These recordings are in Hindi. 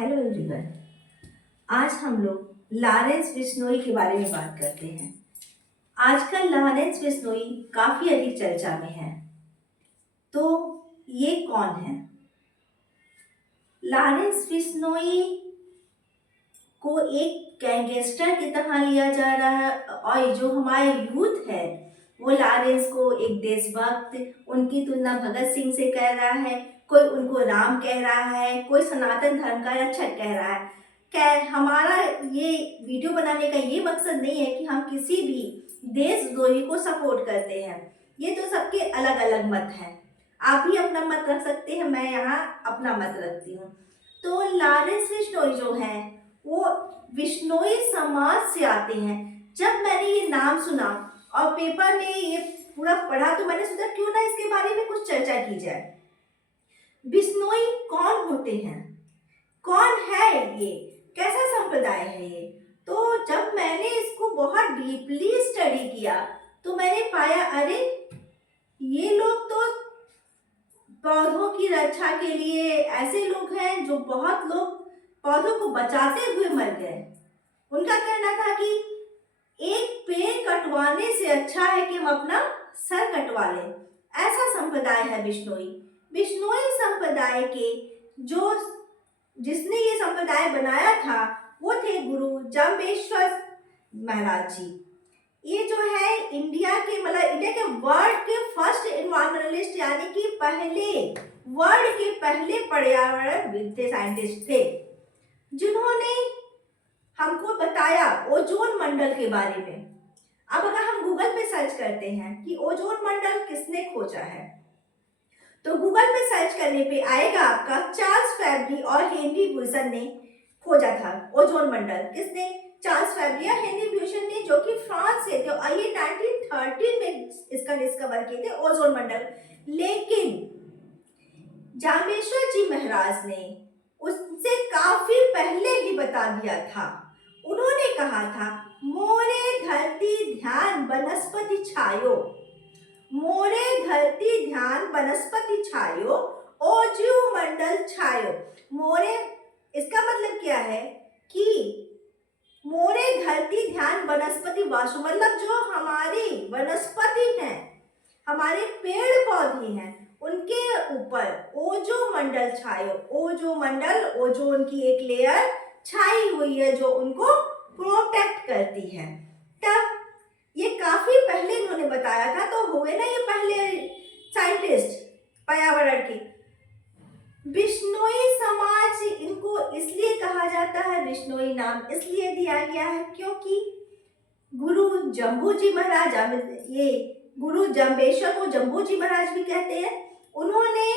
Hello everyone. आज हम लोग लॉरेंस बिश्नोई के बारे में बात करते हैं। आजकल लॉरेंस बिश्नोई काफ़ी अधिक चर्चा में है। तो ये कौन है? लॉरेंस बिश्नोई को एक गैंगस्टर की तरह लिया जा रहा है और जो हमारे यूथ है वो लॉरेंस को एक देशभक्त, उनकी तुलना भगत सिंह से कर रहा है, कोई उनको राम कह रहा है, कोई सनातन धर्म का रक्षक कह रहा है। खैर, हमारा ये वीडियो बनाने का ये मकसद नहीं है कि हम किसी भी देशद्रोही को सपोर्ट करते हैं। ये तो सबके अलग अलग मत हैं। आप भी अपना मत रख सकते हैं, मैं यहाँ अपना मत रखती हूँ। तो लॉरेंस बिश्नोई जो है वो बिश्नोई समाज से आते हैं। जब मैंने ये नाम सुना और पेपर में ये पूरा पढ़ा तो मैंने सोचा क्यों ना इसके बारे में कुछ चर्चा की जाए। बिश्नोई कौन होते हैं, कौन है ये, कैसा संप्रदाय है ये? तो जब मैंने इसको बहुत डीपली स्टडी किया तो मैंने पाया, अरे ये लोग तो पौधों की रक्षा के लिए ऐसे लोग हैं जो बहुत लोग पौधों को बचाते हुए मर गए। उनका कहना था कि एक पेड़ कटवाने से अच्छा है कि हम अपना सर कटवा लें। ऐसा संप्रदाय है बिश्नोई। बिश्नोई संप्रदाय के जिसने ये संप्रदाय बनाया था वो थे गुरु जाम्बेश्वर महाराज जी। ये जो है इंडिया के वर्ल्ड के फर्स्ट एनवायरमेंटलिस्ट, यानी कि वर्ल्ड के पहले पर्यावरणविद साइंटिस्ट थे, जिन्होंने हमको बताया ओजोन मंडल के बारे में। अब अगर हम गूगल पे सर्च करते हैं कि ओजोन मंडल किसने खोजा है, तो गूगल पे सर्च करने पे आएगा आपका चार्ल्स फैब्री और हेनरी ब्यूसन ने खोजा था ओजोन मंडल। किसने? चार्ल्स फैब्री और हेनरी ब्यूसन ने, जो कि फ्रांस से थे और ये 1913 में इसका डिस्कवर किए थे ओजोन मंडल। लेकिन जाम्बेश्वर जी महाराज ने उससे काफी पहले ही बता दिया था। उन्होंने कहा था, मोरे धरती ध्यान वनस्पति छायो, मोरे धरती ध्यान वनस्पति छायो, ओजोन मंडल छायो। मोरे, इसका मतलब क्या है कि मोरे धरती ध्यान वनस्पति वासु, मतलब जो हमारी वनस्पति हैं, हमारे पेड़ पौधे हैं, उनके ऊपर ओजोन मंडल छायो। ओजोन मंडल, ओजोन की एक लेयर छाई हुई है जो उनको प्रोटेक्ट करती है। तब ये काफी पहले इन्होंने बताया था, तो हुए ना ये पहले साइंटिस्ट पर्यावरण के। बिश्नोई समाज, इनको इसलिए कहा जाता है, बिश्नोई नाम इसलिए दिया गया है क्योंकि गुरु जम्बू जी महाराज, ये गुरु जाम्बेश्वर को जम्बू जी महाराज भी कहते हैं, उन्होंने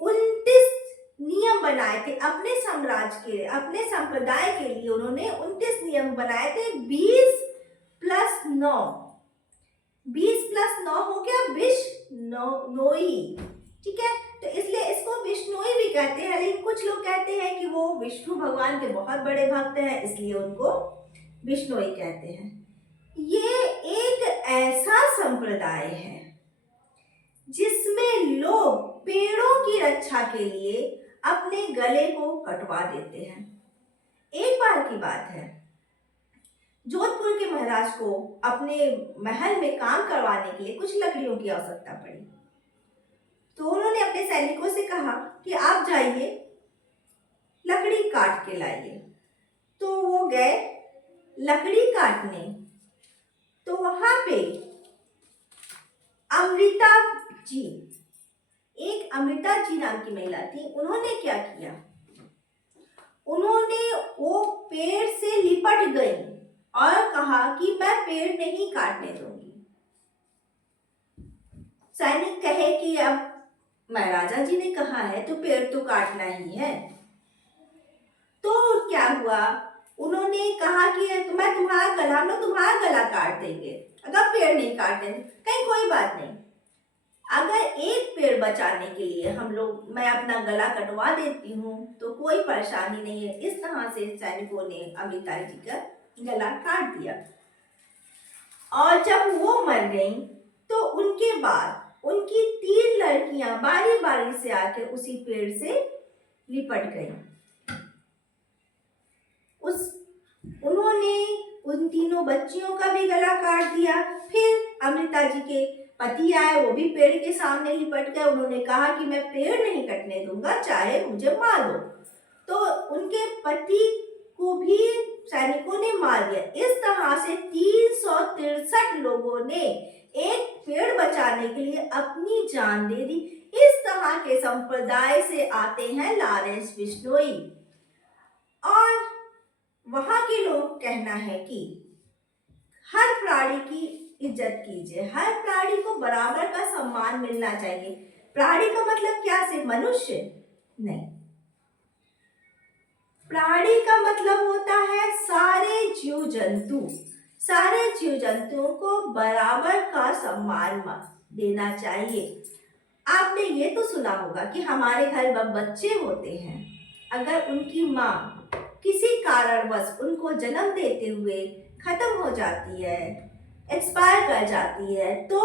29 नियम बनाए थे अपने साम्राज्य के, अपने संप्रदाय के लिए। उन्होंने 29 नियम बनाए थे। 20 + 9, 20 + 9 हो गया बिश्नोई, ठीक है। तो इसलिए इसको बिश्नोई भी कहते हैं, लेकिन कुछ लोग कहते हैं कि वो विष्णु भगवान के बहुत बड़े भक्त हैं, इसलिए उनको बिश्नोई कहते हैं। ये एक ऐसा संप्रदाय है जिसमें लोग पेड़ों की रक्षा के लिए अपने गले को कटवा देते हैं। एक बार की बात है, जोधपुर के महाराज को अपने महल में काम करवाने के लिए कुछ लकड़ियों की आवश्यकता पड़ी। तो उन्होंने अपने सैनिकों से कहा कि आप जाइए लकड़ी काट के लाइए। तो वो गए लकड़ी काटने। तो वहां पे अमृता जी, एक अमृता जी नाम की महिला थी, उन्होंने क्या किया, उन्होंने वो पेड़ से लिपट गई और कहा कि मैं पेड़ नहीं काटने दूंगी। सैनिक कहे कि अब महाराजा जी ने कहा है तो पेड़ तो काटना ही है। तो क्या हुआ, उन्होंने कहा कि मैं तुम्हारा गला, हम लोग तुम्हारा गला काट देंगे अगर पेड़ नहीं काटते। कहीं कोई बात नहीं, अगर एक पेड़ बचाने के लिए मैं अपना गला कटवा देती हूँ तो कोई परेशानी नहीं है। इस तरह से सैनिकों ने अमृता जी का गला काट दिया। और जब वो मर गई तो उनके बाद उनकी 3 लड़कियां बारी बारी से आके उसी पेड़ से लिपट गई। तीनों बच्चियों का भी गला काट दिया। फिर अमृता जी के पति आए, वो भी पेड़ के सामने लिपट गए। उन्होंने कहा कि मैं पेड़ नहीं कटने दूंगा, चाहे मुझे मार दो। तो उनके पति को भी सैनिकों ने मार दिया। इस तरह से 363 लोगों ने एक पेड़ बचाने के लिए अपनी जान दे दी। इस तरह के संप्रदाय से आते हैं लॉरेंस बिश्नोई। और वहां के लोग कहना है कि हर प्राणी की इज्जत कीजिए, हर प्राणी को बराबर का सम्मान मिलना चाहिए। प्राणी का मतलब क्या, सिर्फ मनुष्य नहीं, प्राणी का मतलब होता है सारे जीव जंतु। सारे जीव जंतुओं को बराबर का सम्मान देना चाहिए। आपने ये तो सुना होगा कि हमारे घर बच्चे होते हैं, अगर उनकी माँ किसी कारणवश उनको जन्म देते हुए खत्म हो जाती है, एक्सपायर कर जाती है, तो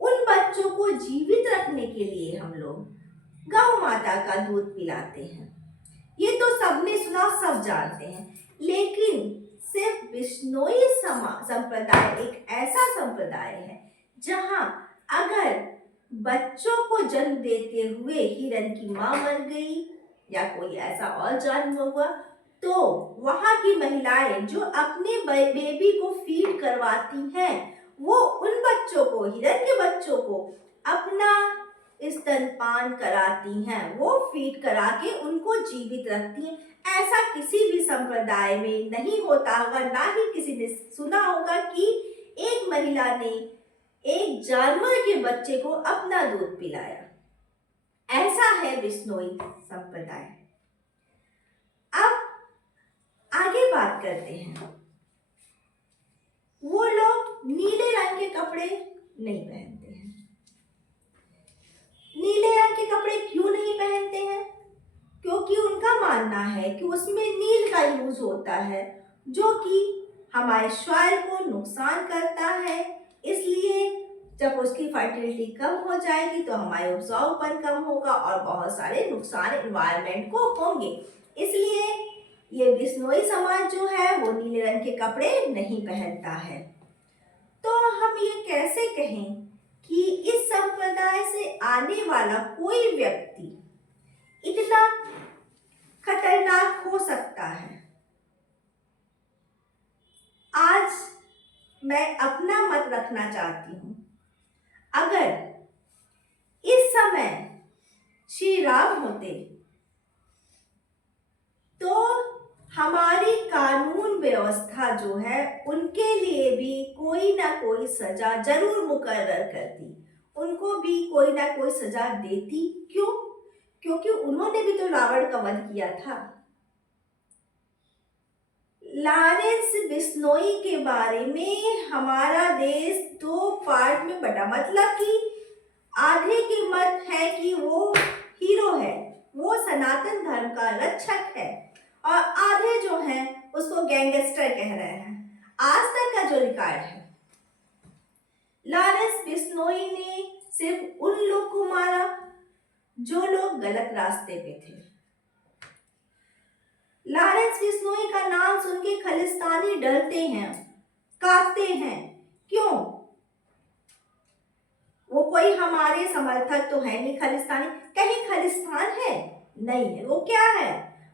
उन बच्चों को जीवित रखने के लिए हम लोग गौ माता का दूध पिलाते हैं। ये तो सबने सुना, सब जानते हैं। लेकिन सिर्फ बिश्नोई संप्रदाय एक ऐसा संप्रदाय है जहां अगर बच्चों को जन्म देते हुए हिरन की मां मर गई या कोई ऐसा और जानवर हुआ, तो वहां की महिलाएं जो अपने बेबी को फीड करवाती हैं, वो उन बच्चों को, हिरन के बच्चों को अपना स्तनपान कराती हैं, वो फीड करा के उनको जीवित रखती हैं। ऐसा किसी भी संप्रदाय में नहीं होता होगा, ना ही किसी ने सुना होगा कि एक महिला ने एक जानवर के बच्चे को अपना दूध पिलाया। ऐसा है बिश्नोई संप्रदाय। अब आगे बात करते हैं। वो लोग नीले रंग के कपड़े नहीं पहनते हैं। नीले रंग के कपड़े क्यों नहीं पहनते हैं? क्योंकि उनका मानना है कि उसमें नील का यूज होता है, जो कि हमारे सॉइल को नुकसान करता है। इसलिए जब उसकी फर्टिलिटी कम हो जाएगी तो हमारे उपजाऊपन कम होगा और बहुत सारे नुकसान एनवायरनमेंट को होंगे। इसलिए ये बिश्नोई समाज जो है वो नीले रंग के कपड़े नहीं पहनता है। तो हम ये कैसे कहें कि इस संप्रदाय से आने वाला कोई व्यक्ति इतना खतरनाक हो सकता है? आज मैं अपना मत रखना चाहती हूँ। अगर इस समय श्री राम होते तो हमारी कानून व्यवस्था जो है उनके लिए भी कोई ना कोई सजा जरूर मुकर्रर करती, उनको भी कोई ना कोई सजा देती। क्यों? क्योंकि उन्होंने भी तो रावण का वध किया था। लॉरेंस बिश्नोई के बारे में हमारा देश दो पार्ट में बटा, मतलब कि आधे के मत है कि वो हीरो है, वो सनातन धर्म का रक्षक है, और आधे जो हैं उसको गैंगस्टर कह रहे हैं। आज तक का जो रिकॉर्ड है, लॉरेंस बिश्नोई ने सिर्फ उन लोग को मारा जो लोग गलत रास्ते पे थे। लॉरेंस बिश्नोई का नाम सुन के खालिस्तानी डरते हैं, कांपते हैं। क्यों? वो कोई हमारे समर्थक तो है नहीं खालिस्तानी। कहीं खालिस्तान है? नहीं है। वो क्या है?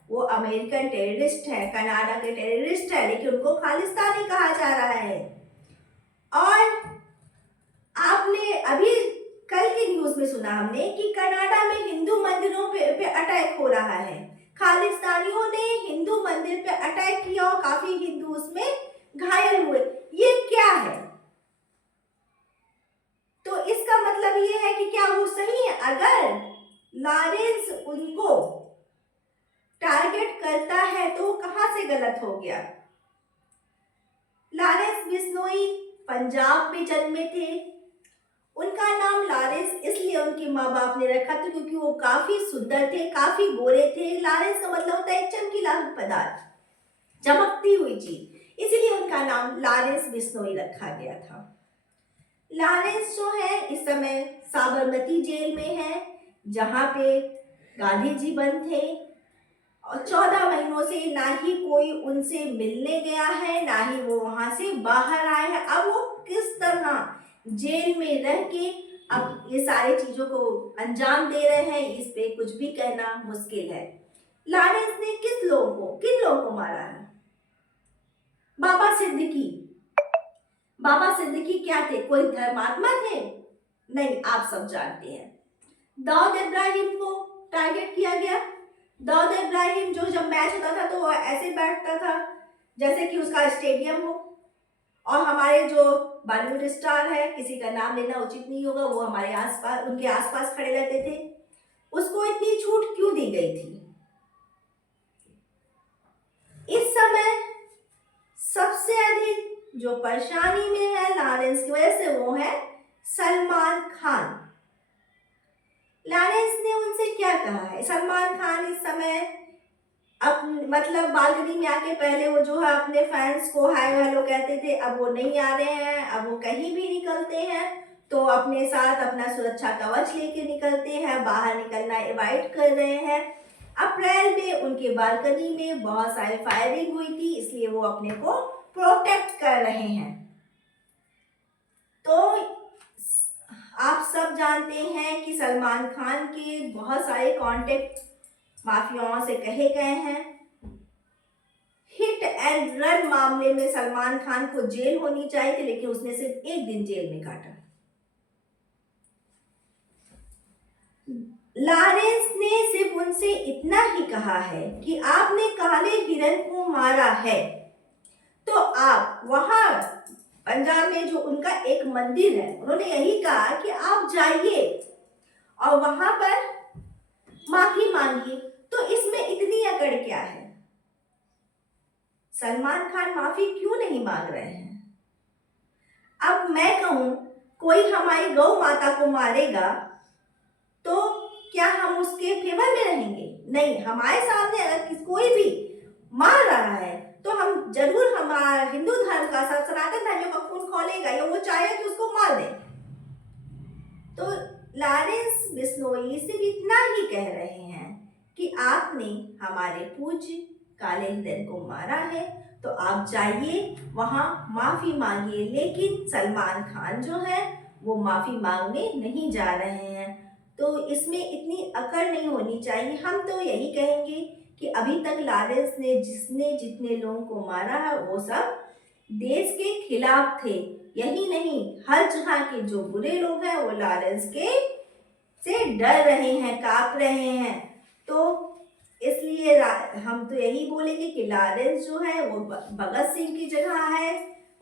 वो अमेरिकन टेररिस्ट है, कनाडा के टेररिस्ट है, लेकिन उनको खालिस्तानी कहा जा रहा है। और आपने अभी कल की न्यूज में सुना हमने कि कनाडा में हिंदू मंदिरों पे अटैक हो रहा है। खालिस्तानियों ने हिंदू मंदिर पे अटैक किया और काफी हिंदू उसमें घायल हुए। ये क्या है? तो इसका मतलब ये है कि क्या वो सही है? अगर लॉरेंस उनको टारगेट करता है तो कहां से गलत हो गया? लॉरेंस बिश्नोई पंजाब में जन्मे थे। उनका नाम लॉरेंस इसलिए उनके माँ बाप ने रखा था क्योंकि वो काफी सुंदर थे, काफी गोरे थे। लॉरेंस का मतलब होता है चमकीला पदार्थ, चमकती हुई चीज, इसीलिए उनका नाम लॉरेंस बिश्नोई रखा गया था। लॉरेंस जो है इस समय साबरमती जेल में है, जहां पे गांधी जी बंद थे। और 14 महीनों से ना ही कोई उनसे मिलने गया है, ना ही वो वहां से बाहर आए हैं। अब वो किस तरह जेल में रह के अब ये सारी चीजों को अंजाम दे रहे हैं, इस पे कुछ भी कहना मुश्किल है। लॉरेंस ने किन लोगों को मारा है? बाबा सिद्दीकी। बाबा सिद्दीकी क्या थे? कोई धर्मात्मा थे? नहीं, आप सब जानते हैं। दाऊद इब्राहिम को टारगेट किया गया। दाऊद इब्राहिम जो जब मैच होता था तो वो ऐसे बैठता था जैसे कि उसका स्टेडियम हो। और हमारे जो बॉलीवुड स्टार है, किसी का नाम लेना उचित नहीं होगा, वो हमारे आसपास, उनके आसपास खड़े रहते थे। उसको इतनी छूट क्यों दी गई थी? इस समय सबसे अधिक जो परेशानी में है लॉरेंस की वजह से, वो है सलमान खान। लॉरेंस ने उनसे क्या कहा है? सलमान खान इस समय मतलब बालकनी में आके पहले वो जो है अपने फैंस को हाय हेलो कहते थे, अब वो नहीं आ रहे हैं। अब वो कहीं भी निकलते हैं तो अपने साथ अपना सुरक्षा कवच लेके निकलते हैं, बाहर निकलना अवॉइड कर रहे हैं। अप्रैल में उनके बालकनी में बहुत सारी फायरिंग हुई थी, इसलिए वो अपने को प्रोटेक्ट कर रहे हैं। तो आप सब जानते हैं कि सलमान खान के बहुत सारे कॉन्टेक्ट माफियाओं से कहे गए हैं। हिट एंड रन मामले में सलमान खान को जेल होनी चाहिए थी, लेकिन उसने सिर्फ 1 दिन जेल में काटा। लॉरेंस ने सिर्फ उनसे इतना ही कहा है कि आपने काले हिरन को मारा है तो आप वहां पंजाब में जो उनका एक मंदिर है, उन्होंने यही कहा कि आप जाइए और वहां पर माफी मांगिए। तो इसमें इतनी अकड़ क्या है? सलमान खान माफी क्यों नहीं मांग रहे हैं? अब मैं कहूं कोई हमारी गौ माता को मारेगा तो क्या हम उसके फेवर में रहेंगे? नहीं, हमारे सामने अगर कोई भी मार रहा है तो हम जरूर हमारा हिंदू धर्म का, सब सनातन धर्म का खून खोलेगा या वो चाहे कि उसको मार दे। तो लॉरेंस बिश्नोई सिर्फ इतना ही कह रहे हैं कि आपने हमारे पूज्य काले हिरन को मारा है तो आप जाइए वहां माफी मांगिए। लेकिन सलमान खान जो है वो माफी मांगने नहीं जा रहे हैं। तो इसमें इतनी अकड़ नहीं होनी चाहिए। हम तो यही कहेंगे कि अभी तक लॉरेंस ने जितने लोगों को मारा है वो सब देश के खिलाफ थे। यही नहीं, हर जगह के जो बुरे लोग हैं वो लॉरेंस के से डर रहे हैं, कांप रहे हैं। तो इसलिए हम तो यही बोलेंगे कि लॉरेंस जो है वो भगत सिंह की जगह है,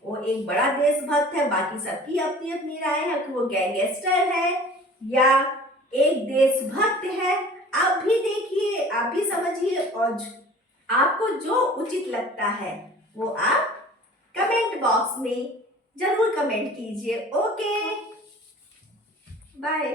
वो एक बड़ा देशभक्त है। बाकी सबकी अपनी अपनी राय है कि वो गैंगस्टर है या एक देशभक्त है। आप भी देखिए, आप भी समझिए, और आपको जो उचित लगता है वो आप कमेंट बॉक्स में जरूर कमेंट कीजिए। Okay, bye.